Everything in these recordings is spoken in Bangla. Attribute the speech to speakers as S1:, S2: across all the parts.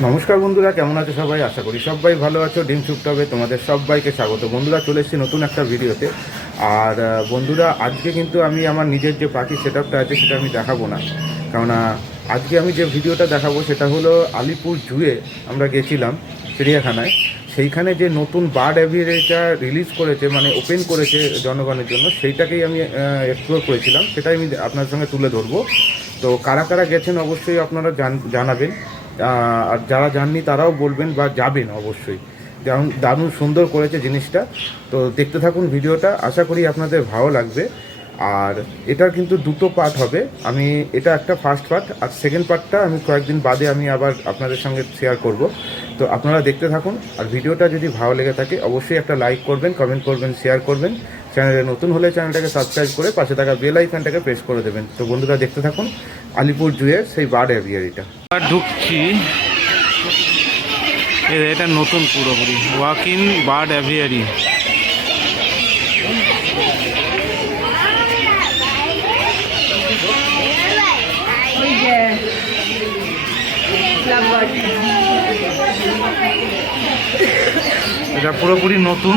S1: নমস্কার বন্ধুরা, কেমন আছো সবাই? আশা করি সবাই ভালো আছো। ডিম সুপটবে তোমাদের সবাইকে স্বাগত। বন্ধুরা, চলে এসেছি নতুন একটা ভিডিওতে। আর বন্ধুরা, আজকে কিন্তু আমি আমার নিজের যে পাখি সেট আছে, সেটা আমি দেখাবো না। কেননা, আজকে আমি যে ভিডিওটা দেখাবো, সেটা হলো আলিপুর জুয়ে আমরা গেছিলাম চিড়িয়াখানায়। সেইখানে যে নতুন বার্ড অ্যাভিয়ারিটা রিলিজ করেছে মানে ওপেন করেছে জনগণের জন্য, সেইটাকেই আমি এক্সপ্লোর করেছিলাম। সেটাই আমি আপনার সঙ্গে তুলে ধরবো। তো কারা কারা গেছেন অবশ্যই আপনারা জান- জানাবেন। আর যারা যাননি তারাও বলবেন বা যাবেন অবশ্যই। যেমন দারুণ সুন্দর করেছে জিনিসটা। তো দেখতে থাকুন ভিডিওটা। আশা করি আপনাদের ভালো লাগবে। আর এটার কিন্তু দুটো পার্ট হবে। আমি, এটা একটা ফার্স্ট পার্ট আর সেকেন্ড পার্টটা আমি কয়েকদিন বাদে আমি আবার আপনাদের সঙ্গে শেয়ার করব। তো আপনারা দেখতে থাকুন। আর ভিডিওটা যদি ভালো লেগে থাকে, অবশ্যই একটা লাইক করবেন কমেন্ট করবেন শেয়ার করবেন। চ্যানেলে নতুন হলে চ্যানেলটাকে সাবস্ক্রাইব করে পাশে থাকা বেল আইকনটাকে প্রেস করে দেবেন। তো বন্ধুরা, দেখতে থাকুন, আলিপুর জুয়ে সেই বার্ড অ্যাভিয়ারিটা
S2: ঢুকছি। এটা নতুন পুরোপুরি। ওয়াক ইন বার্ড অ্যাভিয়ারি এটা পুরোপুরি নতুন।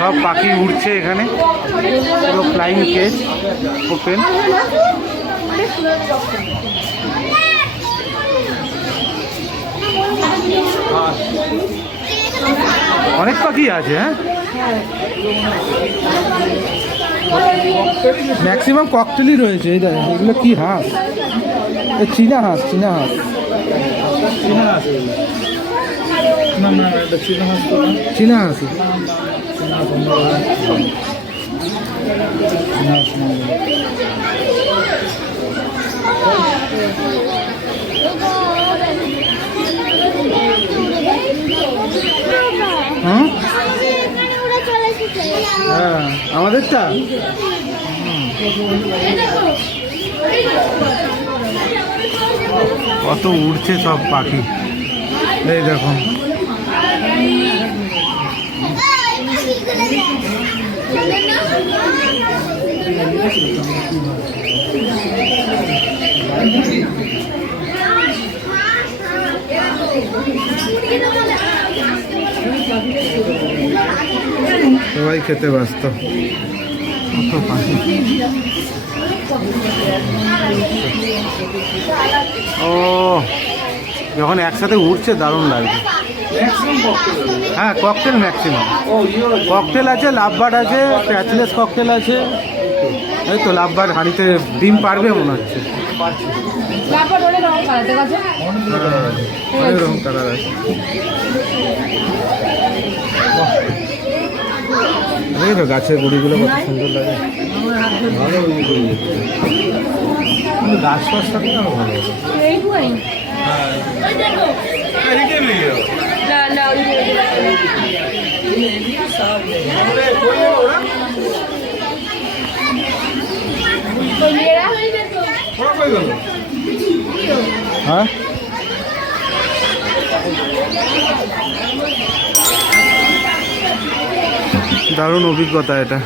S2: সব পাখি উড়ছে এখানে। পুরো ফ্লাইং কেজ ওপেন অনেক পাখি আছে হ্যাঁ? ম্যাক্সিমাম ককটেলই রয়েছে এই দেখ এগুলো কি হাঁস? চীনা হাঁস চীনা হাঁস। চীনা হাঁস চীনা হাঁস চীনা হাঁস। হ্যাঁ আমাদেরটা? কত উড়ছে সব পাখি। এই দেখুন সবাই খেতে ব্যস্ত। ও, যখন একসাথে উঠছে, দারুণ লাগছে। হ্যাঁ ককটেল ম্যাক্সিমাম ককটেল আছে, লাভবার্ড আছে প্যাচলেস ককটেল আছে। এই তো লাভবার্ড হাঁড়িতে ডিম পারবে মনে হচ্ছে। হ্যাঁ, অনেক রকম কালার আছে। এই তো গাছের গুড়িগুলো কত সুন্দর লাগে। ভালো গাছ ফাছ থাকলে আরও ভালো হবে। হ্যাঁ দারুণ অভিজ্ঞতা এটা।